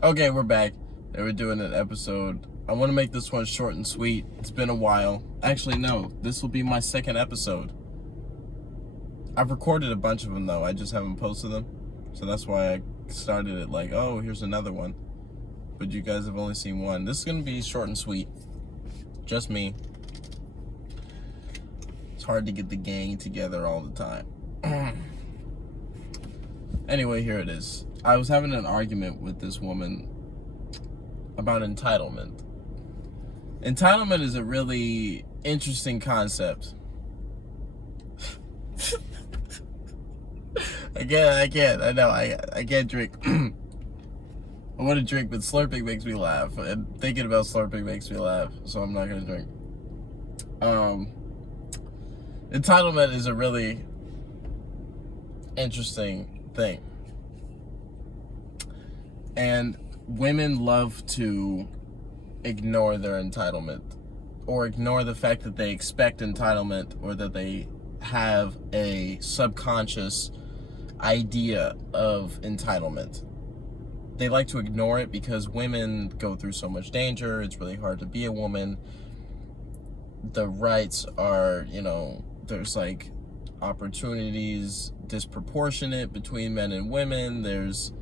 Okay, we're back. And we're doing an episode. I want to make this one short and sweet. It's been a while. Actually, no. This will be my second episode. I've recorded a bunch of them, though. I just haven't posted them. So that's why I started it like, oh, here's another one. But you guys have only seen one. This is going to be short and sweet. Just me. It's hard to get the gang together all the time. Anyway, here it is. I was having an argument with this woman about entitlement. Entitlement is a really interesting concept. I can't drink. I want to drink, but slurping makes me laugh. And thinking about slurping makes me laugh, so I'm not going to drink. Entitlement is a really interesting thing. And women love to ignore their entitlement, or ignore the fact that they expect entitlement, or that they have a subconscious idea of entitlement. They like to ignore it because women go through so much danger. It's really hard to be a woman. The rights are, there's like opportunities disproportionate between men and women. There's,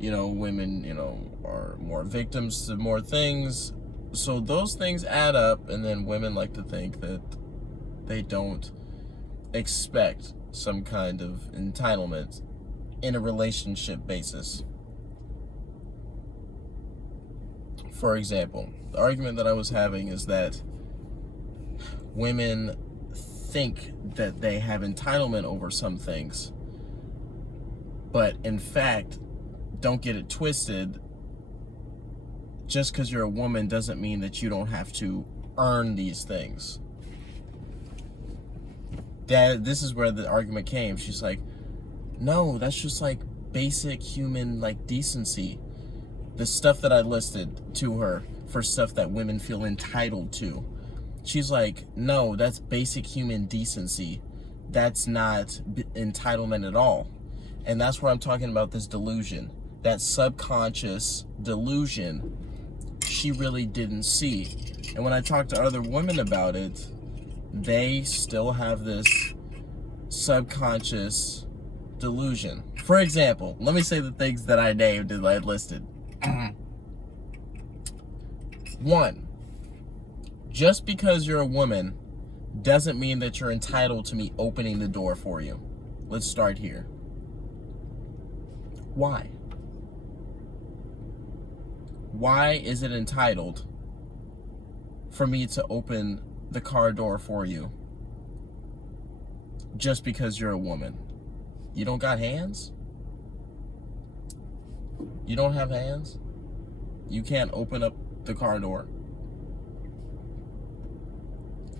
women, are more victims to more things. So those things add up, and then women like to think that they don't expect some kind of entitlement in a relationship basis. For example, the argument that I was having is that women think that they have entitlement over some things, but in fact, don't get it twisted. Just because you're a woman doesn't mean that you don't have to earn these things. This is where the argument came. She's like, no, that's just like basic human decency. The stuff that I listed to her for stuff that women feel entitled to. She's like, no, that's basic human decency. That's not entitlement at all. And that's where I'm talking about this delusion. That subconscious delusion she really didn't see. And when I talk to other women about it, they still have this subconscious delusion. For example, let me say the things that I named and I listed. 1, just because you're a woman doesn't mean that you're entitled to me opening the door for you. Let's start here. Why? Why is it entitled for me to open the car door for you just because you're a woman? You don't got hands? You don't have hands? You can't open up the car door?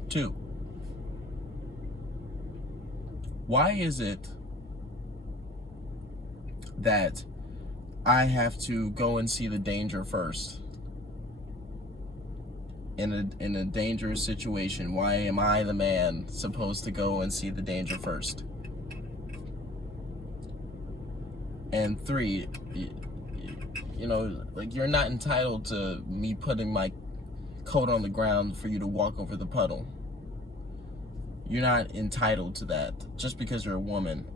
2, why is it that I have to go and see the danger first? In a dangerous situation, why am I, the man, supposed to go and see the danger first? And 3, you're not entitled to me putting my coat on the ground for you to walk over the puddle. You're not entitled to that. Just because you're a woman,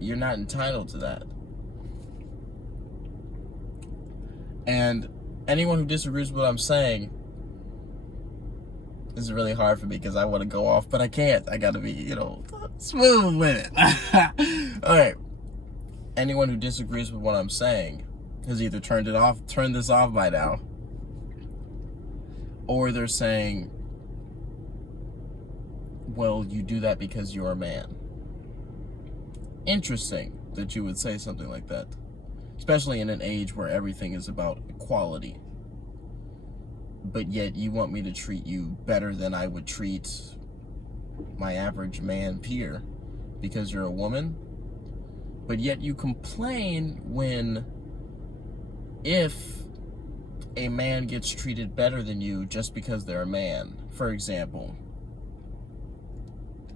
you're not entitled to that. And anyone who disagrees with what I'm saying, this is really hard for me because I want to go off, but I can't. I gotta be, smooth with it. All right. Anyone who disagrees with what I'm saying has either turned this off by now, or they're saying, well, you do that because you're a man. Interesting that you would say something like that, especially in an age where everything is about equality. But yet you want me to treat you better than I would treat my average man peer because you're a woman. But yet you complain if a man gets treated better than you just because they're a man. For example,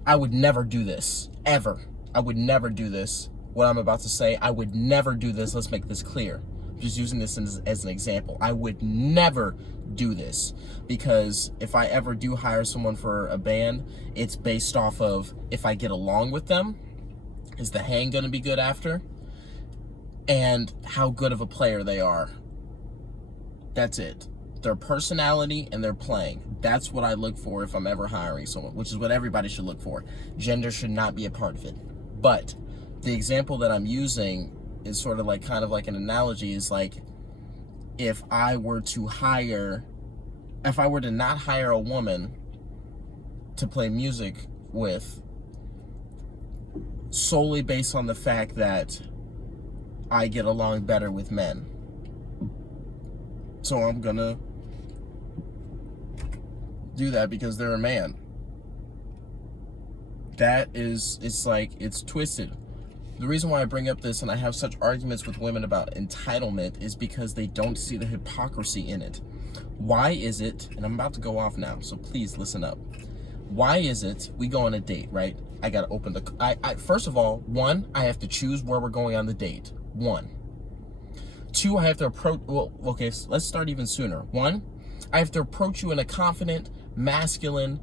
I would never do this, ever. I would never do this. What I'm about to say, I would never do this. Let's make this clear. Just using this as an example. I would never do this, because if I ever do hire someone for a band, it's based off of if I get along with them, is the hang going to be good after, and how good of a player they are. That's it. Their personality and their playing. That's what I look for if I'm ever hiring someone, which is what everybody should look for. Gender should not be a part of it. But the example that I'm using is sort of like, kind of like an analogy, is like, if I were to not hire a woman to play music with, solely based on the fact that I get along better with men, so I'm gonna do that because they're a man. It's twisted. The reason why I bring up this and I have such arguments with women about entitlement is because they don't see the hypocrisy in it. Why is it, and I'm about to go off now, so please listen up. Why is it we go on a date, right? I gotta open first of all, one, I have to choose where we're going on the date. One. Two, I have to approach, okay, so let's start even sooner. One, I have to approach you in a confident, masculine,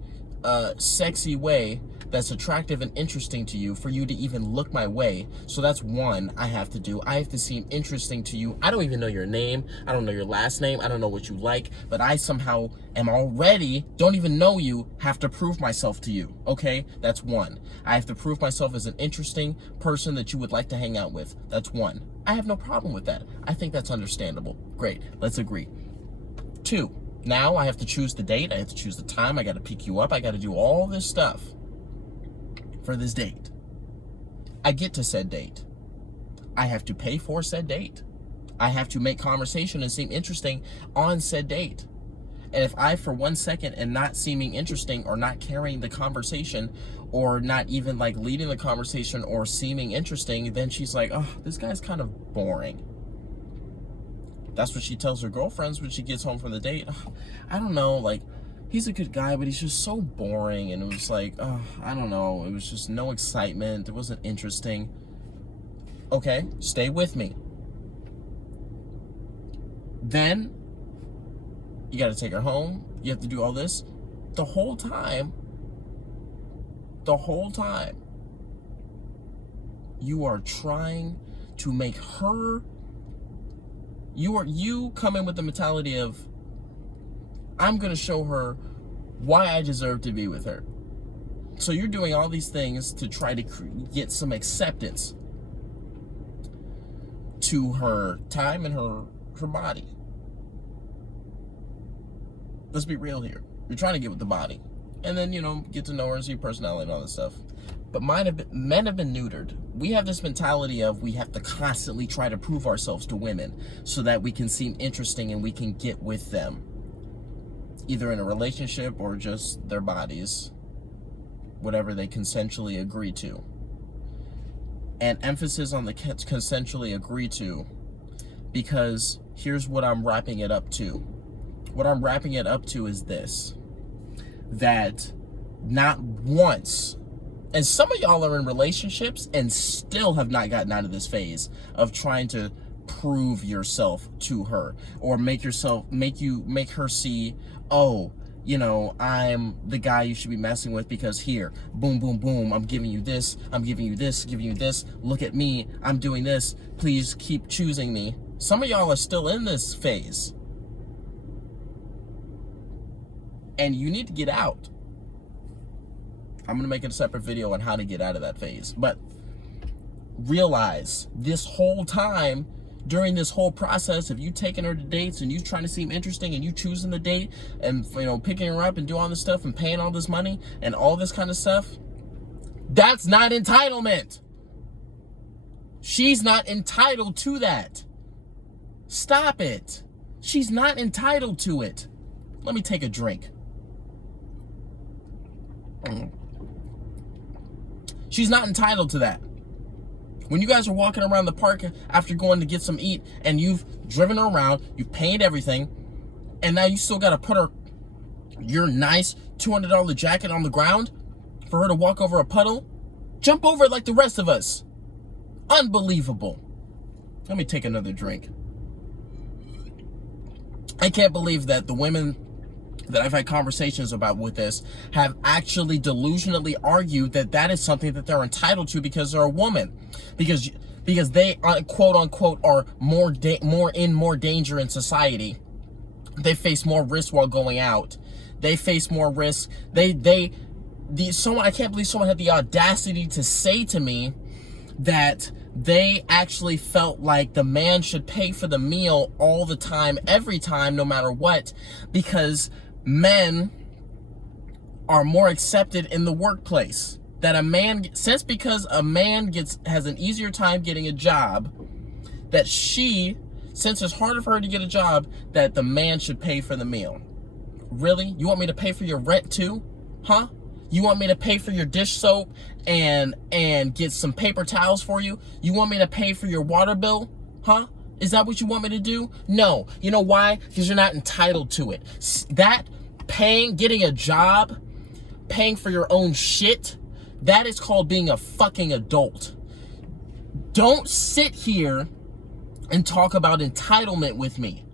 sexy way that's attractive and interesting to you for you to even look my way. So that's one I have to do. I have to seem interesting to you. I don't even know your name. I don't know your last name. I don't know what you like, but I somehow don't even know you, have to prove myself to you, okay? That's one. I have to prove myself as an interesting person that you would like to hang out with. That's one. I have no problem with that. I think that's understandable. Great, let's agree. Two, now I have to choose the date. I have to choose the time. I got to pick you up. I got to do all this stuff for this date. I get to said date. I have to pay for said date. I have to make conversation and seem interesting on said date. And if I, for 1 second, am not seeming interesting or not carrying the conversation or not even like leading the conversation or seeming interesting, then she's like, oh, this guy's kind of boring. That's what she tells her girlfriends when she gets home from the date. Oh, I don't know, like, he's a good guy, but he's just so boring. And it was like, oh, I don't know. It was just no excitement. It wasn't interesting. Okay, stay with me. Then you got to take her home. You have to do all this. The whole time, you are trying to make her, you come in with the mentality of, I'm going to show her why I deserve to be with her. So you're doing all these things to try to get some acceptance to her time and her body. Let's be real here. You're trying to get with the body. And then, get to know her and see her personality and all this stuff. But men have been neutered. We have this mentality of we have to constantly try to prove ourselves to women so that we can seem interesting and we can get with them. Either in a relationship or just their bodies. Whatever they consensually agree to. And emphasis on the consensually agree to, because here's what I'm wrapping it up to. What I'm wrapping it up to is this. That not once, and some of y'all are in relationships and still have not gotten out of this phase of trying to prove yourself to her or make her see, oh, I'm the guy you should be messing with because here, boom, boom, boom, I'm giving you this, I'm giving you this, giving you this, look at me, I'm doing this, please keep choosing me. Some of y'all are still in this phase. And you need to get out. I'm going to make a separate video on how to get out of that phase. But realize this whole time, during this whole process of you taking her to dates and you trying to seem interesting and you choosing the date and picking her up and do all this stuff and paying all this money and all this kind of stuff, that's not entitlement. She's not entitled to that. Stop it. She's not entitled to it. Let me take a drink. She's not entitled to that. When you guys are walking around the park after going to get some eat and you've driven her around, you've paid everything, and now you still got to put your nice $200 jacket on the ground for her to walk over a puddle, jump over it like the rest of us. Unbelievable. Let me take another drink. I can't believe that the women that I've had conversations about with this have actually delusionally argued that that is something that they're entitled to because they're a woman, because they quote unquote are more in more danger in society. They face more risk while going out. They face more risk. Someone, I can't believe someone had the audacity to say to me that they actually felt like the man should pay for the meal all the time, every time, no matter what, because men are more accepted in the workplace. That because a man has an easier time getting a job, that since it's harder for her to get a job, that the man should pay for the meal. Really? You want me to pay for your rent too? Huh? You want me to pay for your dish soap and get some paper towels for you? You want me to pay for your water bill? Huh? Is that what you want me to do? No. You know why? Because you're not entitled to it. Getting a job, paying for your own shit, that is called being a fucking adult. Don't sit here and talk about entitlement with me.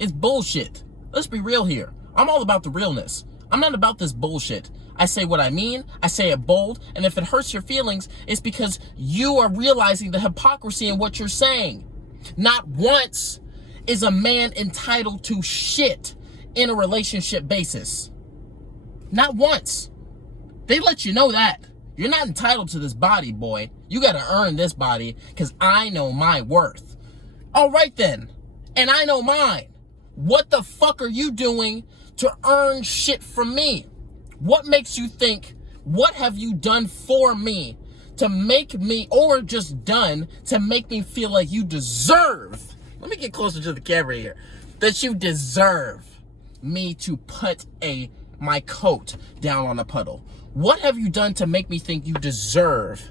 It's bullshit. Let's be real here. I'm all about the realness. I'm not about this bullshit. I say what I mean, I say it bold, and if it hurts your feelings, it's because you are realizing the hypocrisy in what you're saying. Not once is a man entitled to shit in a relationship basis. Not once. They let you know that. You're not entitled to this body, boy. You gotta earn this body, because I know my worth. All right then, and I know mine. What the fuck are you doing to earn shit from me? What makes you think, what have you done for me to make me, or just done to make me feel like you deserve, let me get closer to the camera here, that you deserve me to put my coat down on a puddle? What have you done to make me think you deserve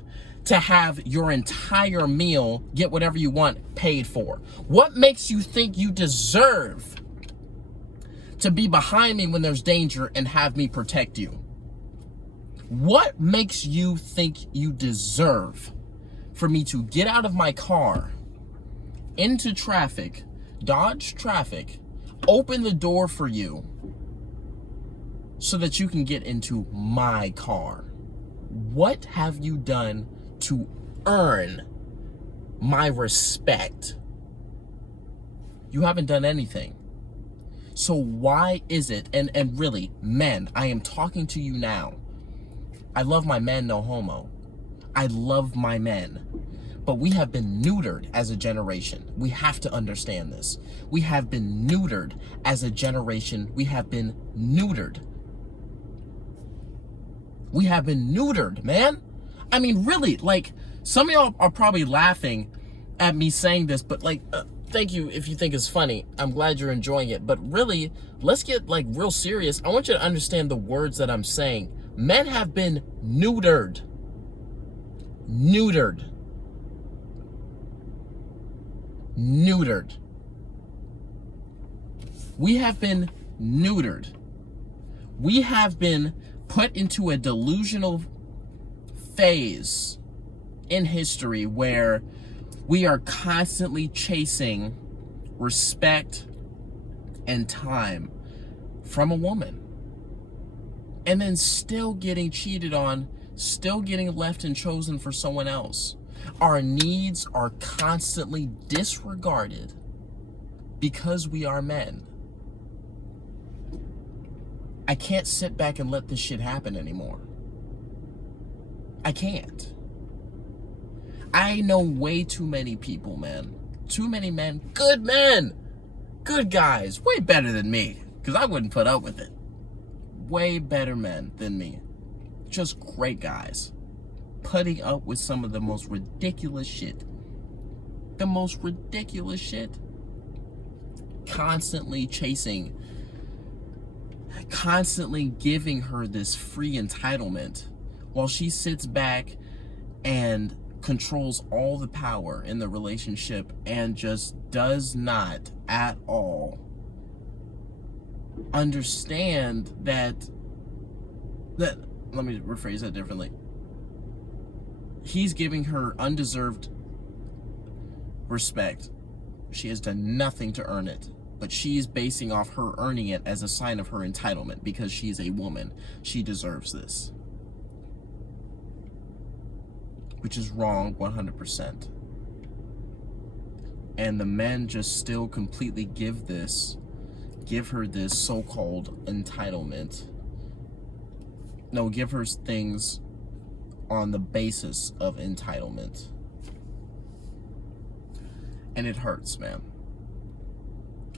to have your entire meal, get whatever you want, paid for? What makes you think you deserve to be behind me when there's danger and have me protect you? What makes you think you deserve for me to get out of my car, into traffic, dodge traffic, open the door for you so that you can get into my car? What have you done to earn my respect? You haven't done anything. So why is it, and really, men, I am talking to you now. I love my men, no homo. I love my men. But we have been neutered as a generation. We have to understand this. We have been neutered as a generation. We have been neutered. We have been neutered, man. I mean, really, like, some of y'all are probably laughing at me saying this, but like, thank you if you think it's funny. I'm glad you're enjoying it. But really, let's get like real serious. I want you to understand the words that I'm saying. Men have been neutered. Neutered. Neutered. We have been neutered. We have been put into a delusional phase in history where we are constantly chasing respect and time from a woman, and then still getting cheated on, still getting left and chosen for someone else. Our needs are constantly disregarded because we are men. I can't sit back and let this shit happen anymore. I can't. I know way too many people, man. Too many men, good guys, way better than me, because I wouldn't put up with it. Way better men than me. Just great guys. Putting up with some of the most ridiculous shit. The most ridiculous shit. Constantly chasing, constantly giving her this free entitlement while she sits back and controls all the power in the relationship and just does not at all understand that let me rephrase that differently. He's giving her undeserved respect. She has done nothing to earn it. but she's basing off her earning it as a sign of her entitlement because she's a woman. She deserves this. Which is wrong 100%. And the men just still completely give her this so-called entitlement. No, give her things on the basis of entitlement. And it hurts, man.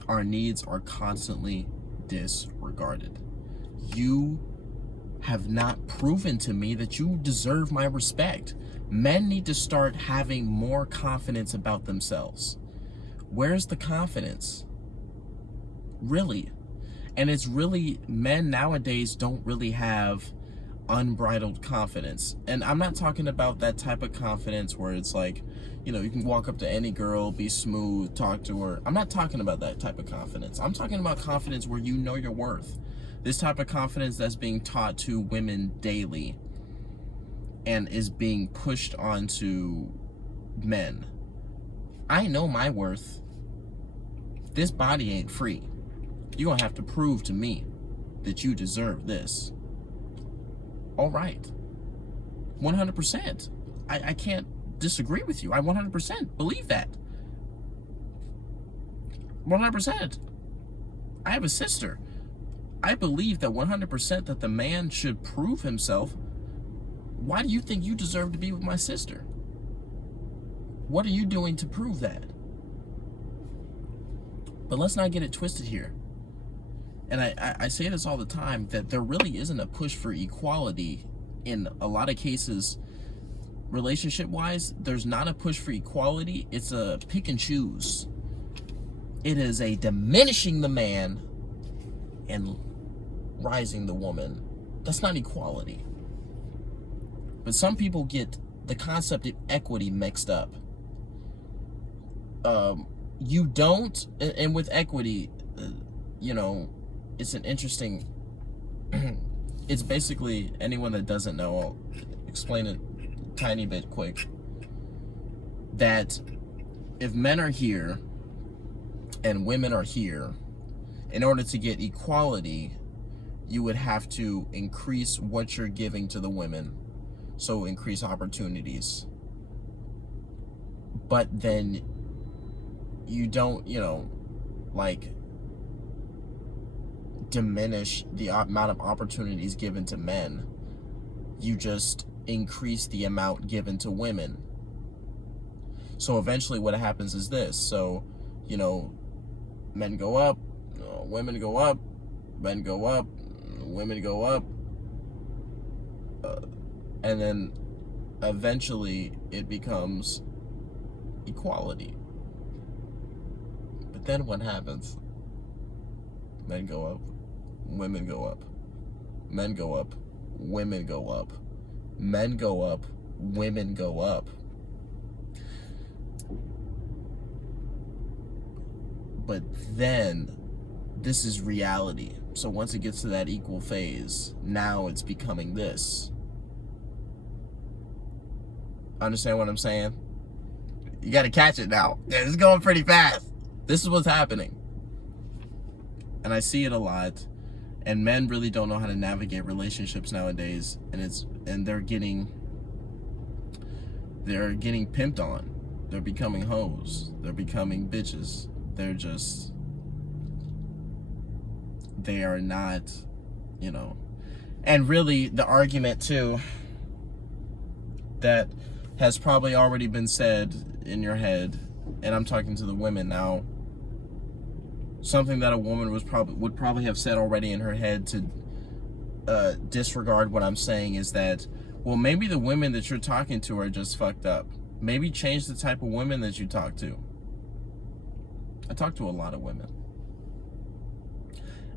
Our needs are constantly disregarded. You have not proven to me that you deserve my respect. Men need to start having more confidence about themselves. Where's the confidence? Really? And it's really, men nowadays don't really have unbridled confidence. And I'm not talking about that type of confidence where it's like, you know, you can walk up to any girl, be smooth, talk to her. I'm not talking about that type of confidence. I'm talking about confidence where you know your worth. This type of confidence that's being taught to women daily and is being pushed onto men. I know my worth. This body ain't free. You're gonna have to prove to me that you deserve this. All right. 100%. I can't disagree with you. I 100% believe that. 100%. I have a sister. I believe that 100% that the man should prove himself. Why do you think you deserve to be with my sister? What are you doing to prove that? But let's not get it twisted here. And I say this all the time, that there really isn't a push for equality in a lot of cases. Relationship-wise, there's not a push for equality. It's a pick and choose. It is a diminishing the man and rising the woman. That's not equality. But some people get the concept of equity mixed up. You don't, and with equity, you know, it's an interesting, it's basically, anyone that doesn't know, I'll explain it a tiny bit quick, that if men are here and women are here, in order to get equality, you would have to increase what you're giving to the women, so increase opportunities. But then you don't, you know, like, diminish the amount of opportunities given to men. You just increase the amount given to women. So eventually what happens is this. So, you know, men go up, women go up, men go up, women go up, and then eventually it becomes equality. But then what happens? Men go up, women go up, men go up, women go up, men go up, women go up. But then this is reality. So once it gets to that equal phase, now it's becoming this. Understand what I'm saying? You got to catch it now. It's going pretty fast. This is what's happening. And I see it a lot. And men really don't know how to navigate relationships nowadays. And they're getting pimped on. They're becoming hoes. They're becoming bitches. They are not, you know. And really, the argument too that has probably already been said in your head, and I'm talking to the women now, something that a woman would probably have said already in her head to disregard what I'm saying is that, well, maybe the women that you're talking to are just fucked up. Maybe change the type of women that you talk to. I talk to a lot of women.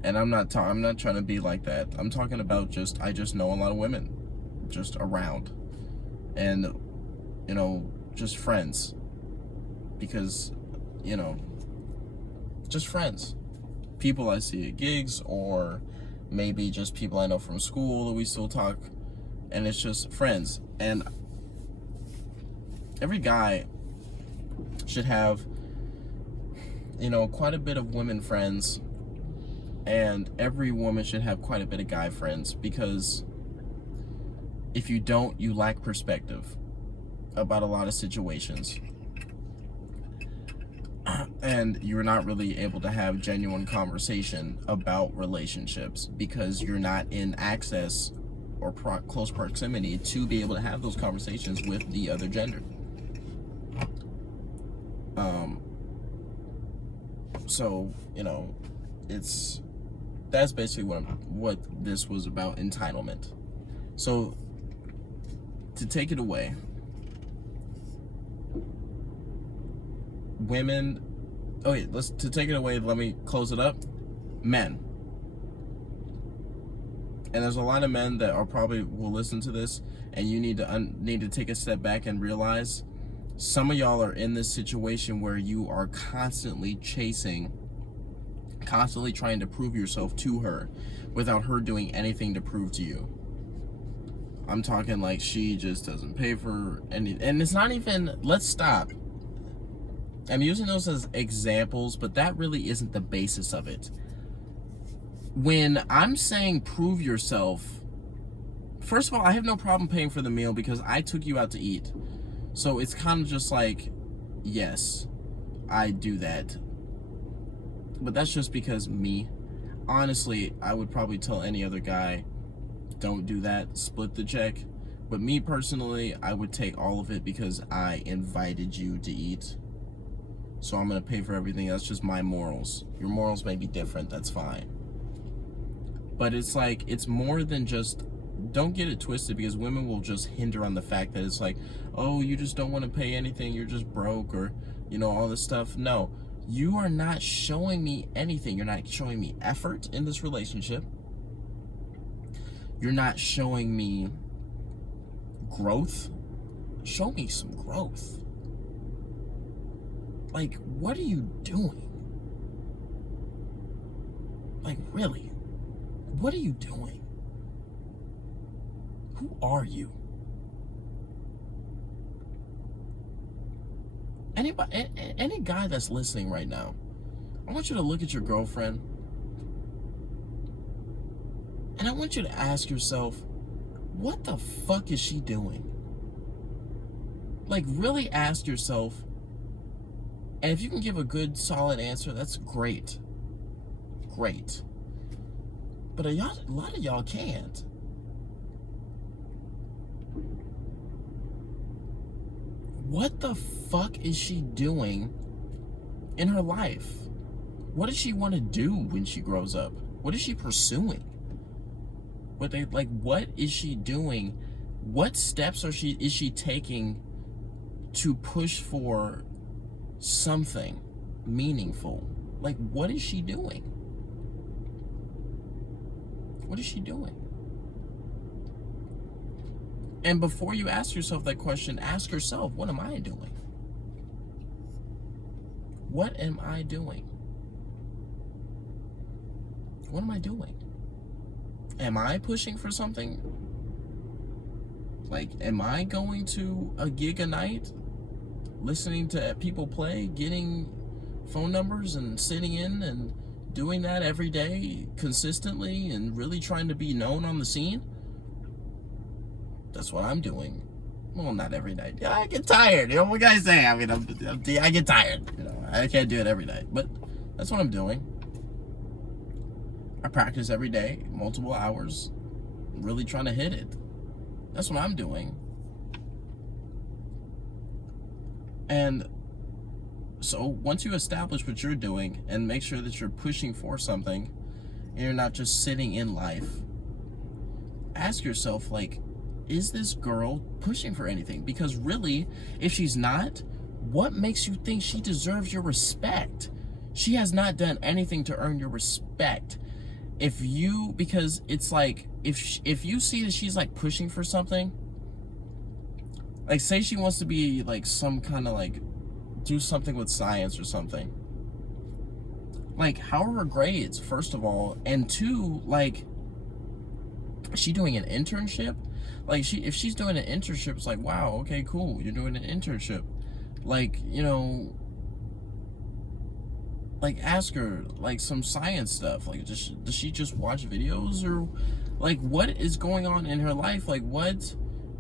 And I'm not trying to be like that. I'm talking about I just know a lot of women just around. And, you know, just friends. Because, you know, just friends. People I see at gigs, or maybe just people I know from school that we still talk. And it's just friends. And every guy should have, quite a bit of women friends, and every woman should have quite a bit of guy friends, because if you don't, you lack perspective about a lot of situations. And you're not really able to have genuine conversation about relationships because you're not in access or close proximity to be able to have those conversations with the other gender. So, that's basically what this was about, entitlement. So, to take it away, women, to take it away, let me close it up. Men. And there's a lot of men that are probably will listen to this, and you need to take a step back and realize some of y'all are in this situation where you are constantly trying to prove yourself to her without her doing anything to prove to you. I'm talking like she just doesn't pay for any, and it's not even, let's stop. I'm using those as examples, but that really isn't the basis of it. When I'm saying prove yourself, first of all, I have no problem paying for the meal because I took you out to eat. So it's kind of just like, yes, I do that. But that's just because me. Honestly, I would probably tell any other guy, don't do that, split the check. But me personally, I would take all of it because I invited you to eat. So I'm going to pay for everything. That's just my morals. Your morals may be different. That's fine. But it's like, it's more than just, don't get it twisted, because women will just hinder on the fact that it's like, oh, you just don't want to pay anything. You're just broke, or, all this stuff. No, you are not showing me anything. You're not showing me effort in this relationship. You're not showing me growth. Show me some growth. Like, what are you doing? Like, really? What are you doing? Who are you? Any guy that's listening right now, I want you to look at your girlfriend, and I want you to ask yourself, what the fuck is she doing? Like, really ask yourself. And if you can give a good, solid answer, that's great. Great. But a lot of y'all can't. What the fuck is she doing in her life? What does she want to do when she grows up? What is she pursuing? What is she doing? What steps is she taking to push for something meaningful? Like, what is she doing? What is she doing? And before you ask yourself that question, ask yourself, what am I doing? What am I doing? What am I doing? Am I pushing for something? Like, am I going to a gig a night, listening to people play, getting phone numbers and sitting in and doing that every day consistently and really trying to be known on the scene? That's what I'm doing. Well, not every night. Yeah, I get tired. What can I say? I mean, I get tired. I can't do it every night. But that's what I'm doing. I practice every day, multiple hours, really trying to hit it. That's what I'm doing. And so once you establish what you're doing and make sure that you're pushing for something and you're not just sitting in life, ask yourself, like, is this girl pushing for anything? Because really, if she's not, what makes you think she deserves your respect? She has not done anything to earn your respect. Because it's like, if you see that she's like pushing for something, like say she wants to be like some kind of like do something with science or something, like how are her grades, first of all, and two, like, is she doing an internship? Like, if she's doing an internship, it's like, wow, okay, cool, you're doing an internship. Like, like, ask her, like, some science stuff. Like, does she just watch videos? Or, like, what is going on in her life? Like,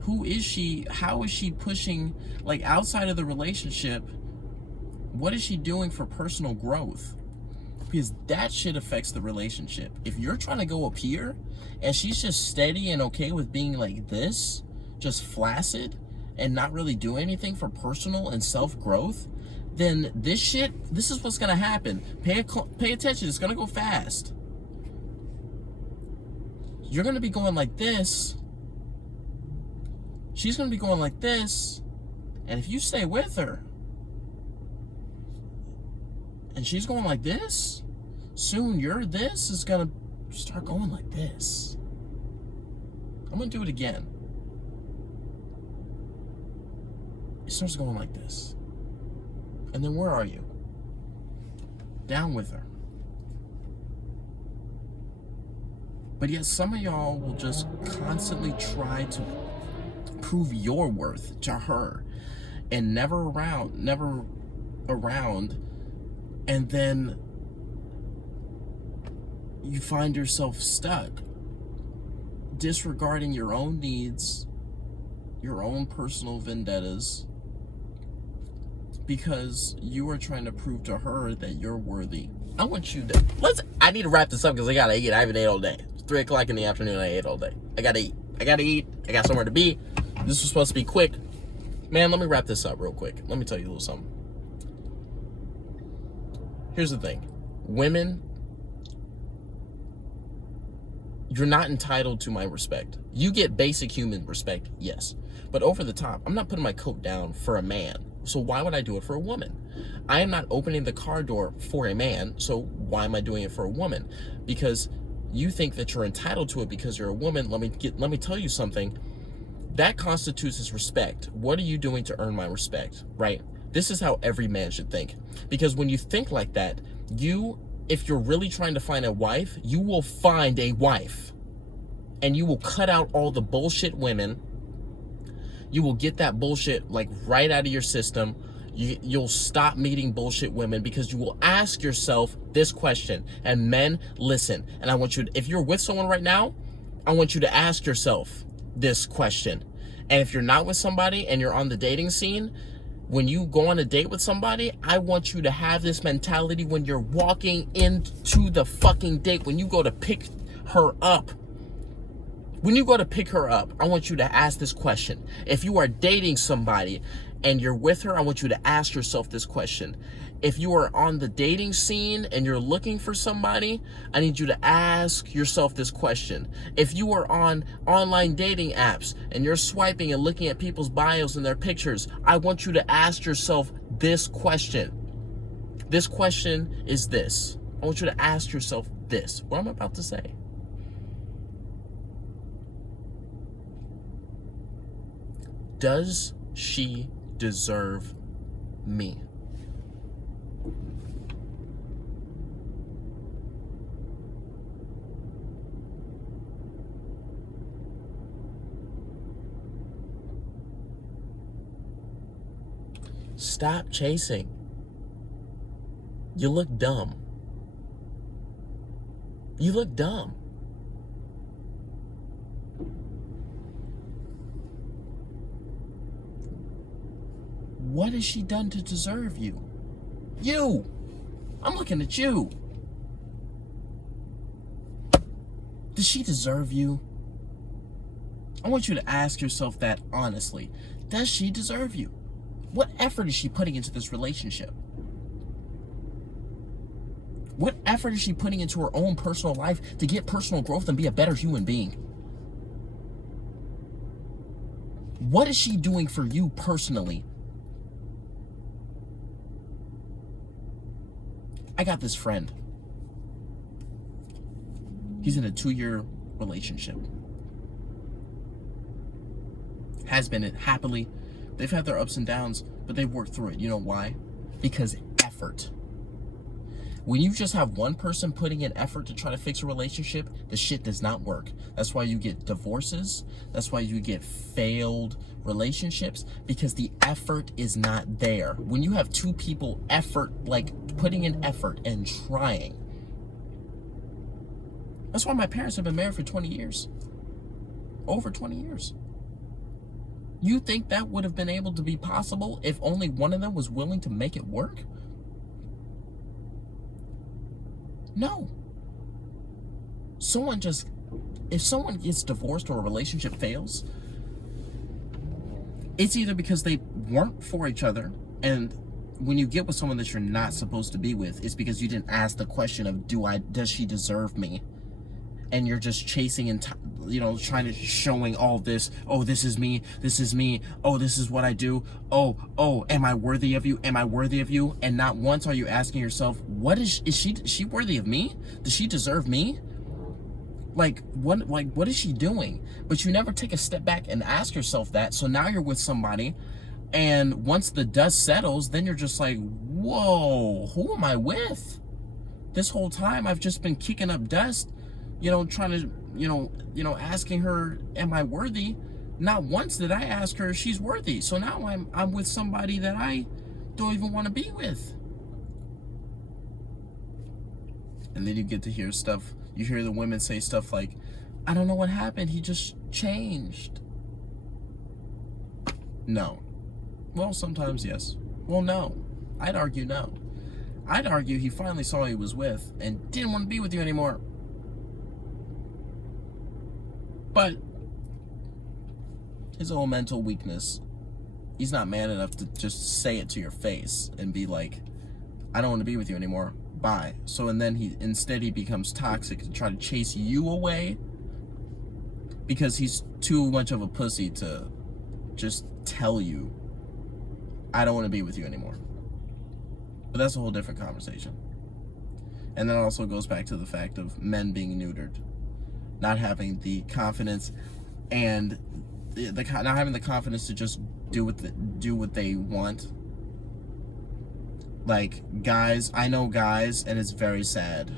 who is she? How is she pushing, like, outside of the relationship? What is she doing for personal growth? Because that shit affects the relationship. If you're trying to go up here and she's just steady and okay with being like this, just flaccid and not really doing anything for personal and self-growth, then this is what's gonna happen. Pay attention, it's gonna go fast. You're gonna be going like this. She's gonna be going like this. And if you stay with her, and she's going like this, soon this is gonna start going like this. I'm gonna do it again. It starts going like this. And then where are you? Down with her. But yet some of y'all will just constantly try to prove your worth to her and never around, and then you find yourself stuck, disregarding your own needs, your own personal vendettas, because you are trying to prove to her that you're worthy. I want you to, I need to wrap this up because I gotta eat. I haven't ate all day. It's 3 o'clock in the afternoon, I ate all day. I gotta eat. I got somewhere to be. This was supposed to be quick. Man, let me wrap this up real quick. Let me tell you a little something. Here's the thing. Women, you're not entitled to my respect. You get basic human respect, yes. But over the top, I'm not putting my coat down for a man. So why would I do it for a woman? I am not opening the car door for a man, so why am I doing it for a woman? Because you think that you're entitled to it because you're a woman. Let me tell you something. That constitutes as respect. What are you doing to earn my respect, right? This is how every man should think. Because when you think like that, if you're really trying to find a wife, you will find a wife. And you will cut out all the bullshit women. You will get that bullshit like right out of your system. You'll stop meeting bullshit women because you will ask yourself this question. And men, listen. And I want you to, if you're with someone right now, I want you to ask yourself this question. And if you're not with somebody and you're on the dating scene, when you go on a date with somebody, I want you to have this mentality when you're walking into the fucking date, when you go to pick her up. When you go to pick her up, I want you to ask this question. If you are dating somebody and you're with her, I want you to ask yourself this question. If you are on the dating scene and you're looking for somebody, I need you to ask yourself this question. If you are on online dating apps and you're swiping and looking at people's bios and their pictures, I want you to ask yourself this question. This question is this. I want you to ask yourself this, what I'm about to say. Does she deserve me? Stop chasing. You look dumb. You look dumb. What has she done to deserve you? You! I'm looking at you. Does she deserve you? I want you to ask yourself that honestly. Does she deserve you? What effort is she putting into this relationship? What effort is she putting into her own personal life to get personal growth and be a better human being? What is she doing for you personally? I got this friend. He's in a 2-year relationship. Has been it happily. They've had their ups and downs, but they've worked through it. You know why? Because effort. When you just have one person putting in effort to try to fix a relationship, the shit does not work. That's why you get divorces. That's why you get failed relationships, because the effort is not there. When you have two people putting in effort and trying. That's why my parents have been married for 20 years. Over 20 years. You think that would have been able to be possible if only one of them was willing to make it work? No. If someone gets divorced or a relationship fails, it's either because they weren't for each other, and when you get with someone that you're not supposed to be with, it's because you didn't ask the question of, does she deserve me? And you're just chasing and, trying to showing all this. Oh, this is me. Oh, this is what I do. Oh, am I worthy of you? Am I worthy of you? And not once are you asking yourself, is she worthy of me? Does she deserve me? What is she doing? But you never take a step back and ask yourself that. So now you're with somebody, and once the dust settles, then you're just like, whoa, who am I with? This whole time I've just been kicking up dust, trying to, asking her, am I worthy? Not once did I ask her if she's worthy. So now I'm with somebody that I don't even want to be with. And then you get to hear stuff. You hear the women say stuff like, I don't know what happened. He just changed. No. Well, sometimes yes. Well, no. I'd argue no. I'd argue he finally saw who he was with and didn't want to be with you anymore. But his own mental weakness, he's not man enough to just say it to your face and be like, I don't want to be with you anymore. Bye. So, and then he becomes toxic and try to chase you away because he's too much of a pussy to just tell you, I don't want to be with you anymore. But that's a whole different conversation. And then it also goes back to the fact of men being neutered, not having the confidence and not having the confidence to just do what they want. Like, guys, I know guys, and it's very sad,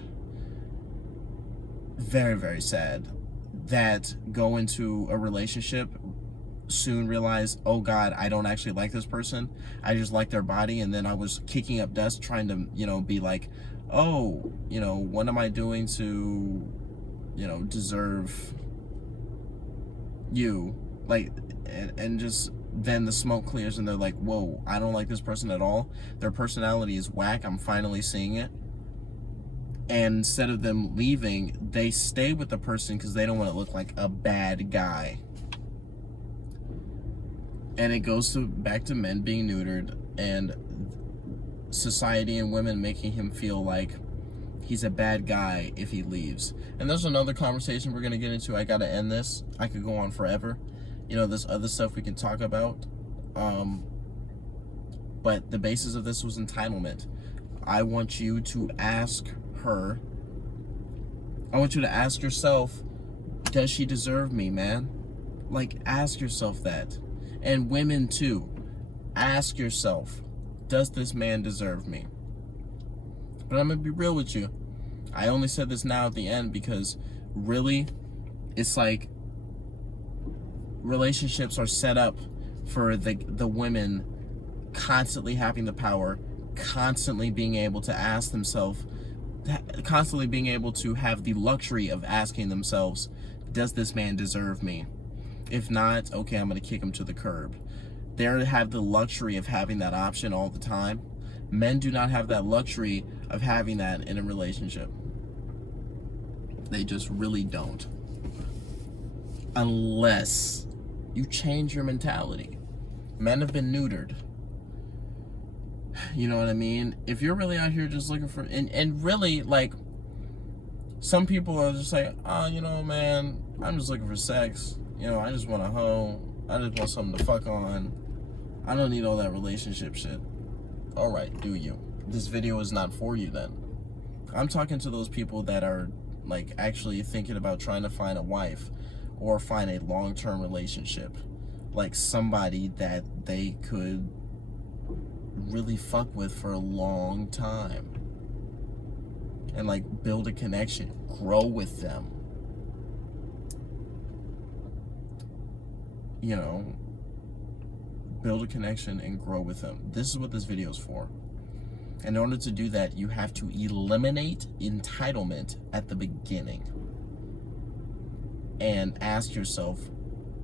very, very sad, that go into a relationship, soon realize, oh God, I don't actually like this person. I just like their body. And then I was kicking up dust trying to, be like, oh, what am I doing to, deserve you? Like, and just then the smoke clears and they're like, whoa, I don't like this person at all. Their personality is whack. I'm finally seeing it. And instead of them leaving, they stay with the person because they don't want to look like a bad guy. And it goes back to men being neutered and society and women making him feel like he's a bad guy if he leaves. And there's another conversation we're going to get into. I got to end this. I could go on forever. There's other stuff we can talk about. But the basis of this was entitlement. I want you to ask her. I want you to ask yourself, does she deserve me, man? Like, ask yourself that. And women too. Ask yourself, does this man deserve me? But I'm going to be real with you. I only said this now at the end because really, it's like relationships are set up for the women constantly having the power, constantly being able to ask themselves, constantly being able to have the luxury of asking themselves, does this man deserve me? If not, okay, I'm going to kick him to the curb. They have the luxury of having that option all the time. Men do not have that luxury of having that in a relationship. They just really don't. Unless you change your mentality. Men have been neutered. You know what I mean? If you're really out here just looking for, and really, like, some people are just like, oh, man, I'm just looking for sex. I just want a hoe. I just want something to fuck on. I don't need all that relationship shit. All right, do you? This video is not for you then. I'm talking to those people that are, like, actually thinking about trying to find a wife or find a long-term relationship. Like somebody that they could really fuck with for a long time. and like build a connection, grow with them. You know, build a connection and grow with them. This is what this video is for. In order to do that, you have to eliminate entitlement at the beginning and ask yourself,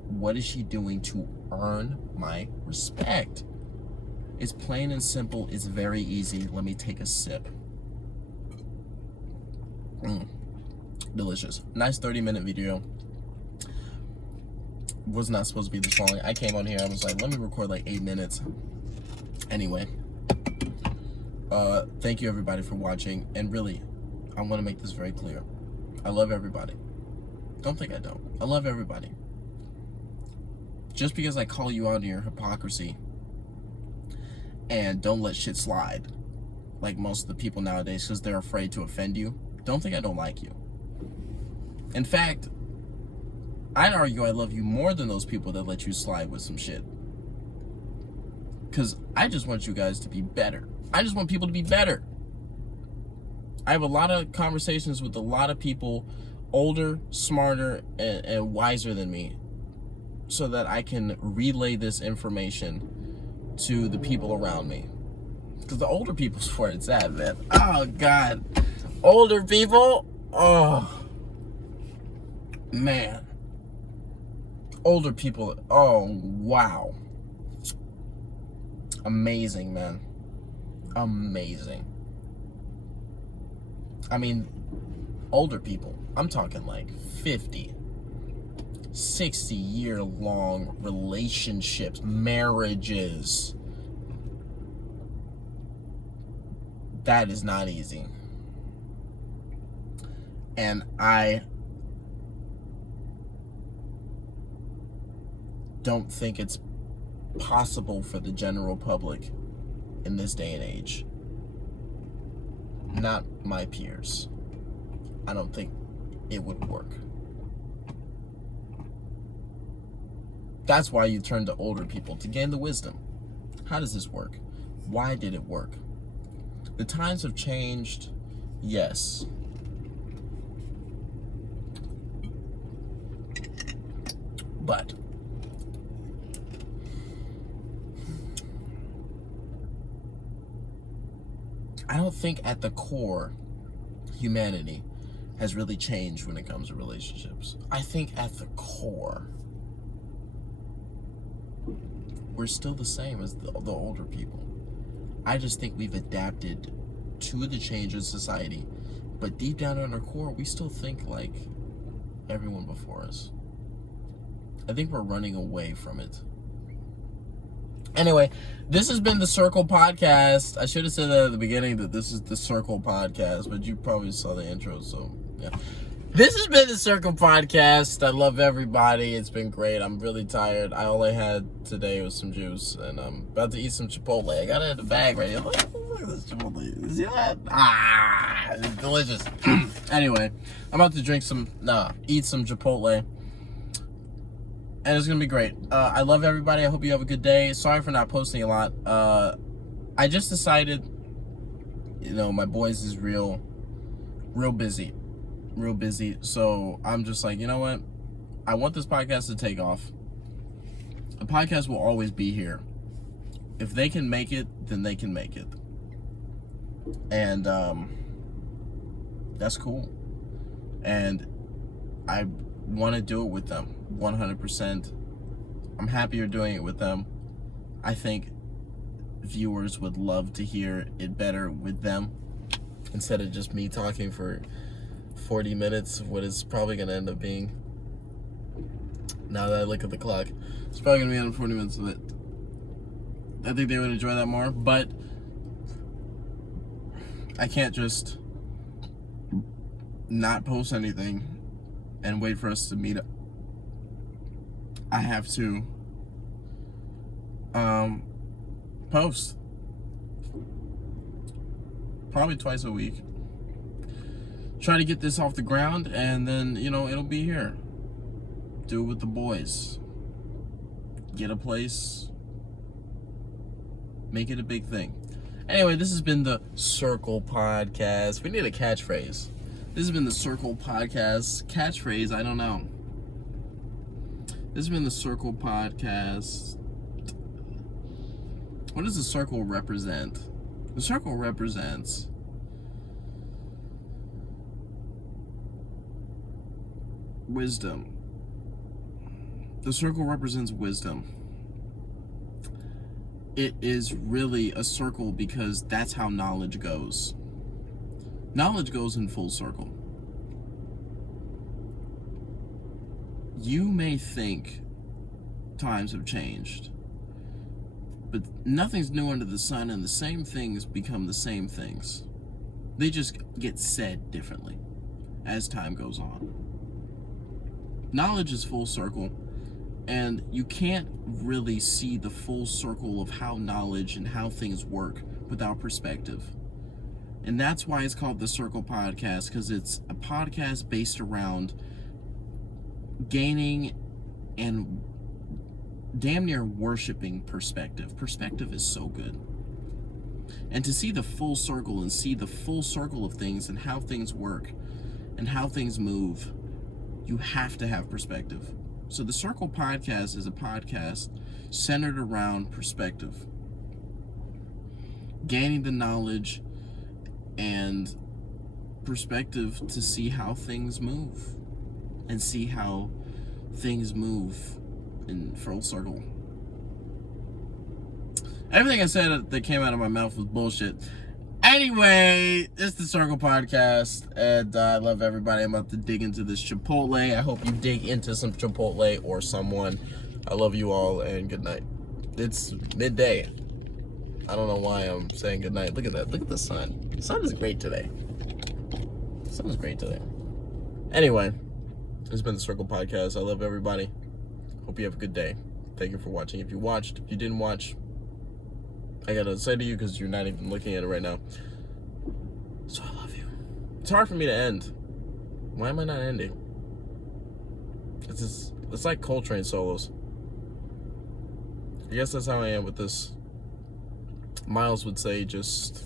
what is she doing to earn my respect? It's plain and simple. It's very easy. Let me take a sip. Delicious. Nice 30-minute video. Was not supposed to be this long. I came on here, I was like, let me record like 8 minutes. Anyway, thank you everybody for watching. And really, I want to make this very clear. I love everybody. Don't think I don't. I love everybody. Just because I call you out on your hypocrisy and don't let shit slide, like most of the people nowadays, because they're afraid to offend you, don't think I don't like you. In fact, I'd argue I love you more than those people that let you slide with some shit. Because I just want you guys to be better. I just want people to be better. I have a lot of conversations with a lot of people older, smarter, and wiser than me, so that I can relay this information to the people around me. Because the older people's where it's at, man. Oh, God. Older people? Oh, man. Older people, oh, wow. Amazing, man. Amazing. I mean, older people, I'm talking like 50, 60-year-long relationships, marriages. That is not easy. And I don't think it's possible for the general public in this day and age. Not my peers. I don't think it would work. That's why you turn to older people, to gain the wisdom. How does this work? Why did it work? The times have changed, yes. But I don't think at the core humanity has really changed when it comes to relationships. I think at the core we're still the same as the older people. I just think we've adapted to the change in society, but deep down in our core we still think like everyone before us. I think we're running away from it. Anyway, this has been the Circle Podcast. I should have said that at the beginning, that this is the Circle Podcast, but you probably saw the intro, so yeah. This has been the Circle Podcast. I love everybody. It's been great. I'm really tired. All I had today was some juice, and I'm about to eat some Chipotle. I got it in the bag right here. Look at this Chipotle. See that? Ah, it's delicious. Anyway, I'm about to eat some Chipotle. And it's going to be great. I love everybody. I hope you have a good day. Sorry for not posting a lot. I just decided, my boys is real busy. Real busy. So I'm just like, you know what? I want this podcast to take off. The podcast will always be here. If they can make it, then they can make it. And that's cool. And I want to do it with them 100%. I'm happy you're doing it with them. I think viewers would love to hear it better with them instead of just me talking for 40 minutes, what is probably going to end up being, now that I look at the clock, it's probably going to be under 40 minutes of it. I think they would enjoy that more, but I can't just not post anything and wait for us to meet up. I have to post probably twice a week. Try to get this off the ground, and then it'll be here. Do it with the boys. Get a place. Make it a big thing. Anyway, this has been the Circle Podcast. We need a catchphrase. This has been the Circle Podcast. Catchphrase, I don't know. This has been the Circle Podcast. What does the circle represent? The circle represents wisdom. The circle represents wisdom. It is really a circle because that's how knowledge goes. Knowledge goes in full circle. You may think times have changed, but nothing's new under the sun, and the same things become the same things. They just get said differently as time goes on. Knowledge is full circle, and you can't really see the full circle of how knowledge and how things work without perspective. And that's why it's called the Circle Podcast, because it's a podcast based around gaining and damn near worshiping perspective. Perspective is so good. And to see the full circle and see the full circle of things and how things work and how things move, you have to have perspective. So the Circle Podcast is a podcast centered around perspective. Gaining the knowledge and perspective to see how things move and see how things move in full circle. Everything I said that came out of my mouth was bullshit. Anyway, it's the Circle Podcast, and I love everybody. I'm about to dig into this Chipotle. I hope you dig into some Chipotle or someone. I love you all, and good night. It's midday. I don't know why I'm saying good night. Look at that. Look at the sun. The sun is great today. The sun is great today. Anyway, this has been the Circle Podcast. I love everybody. Hope you have a good day. Thank you for watching. If you watched, if you didn't watch, I gotta say to you, because you're not even looking at it right now, so I love you. It's hard for me to end. Why am I not ending? It's like Coltrane solos. I guess that's how I am with this. Miles would say just...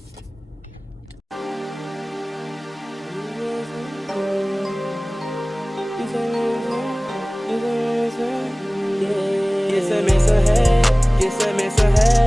Get some head.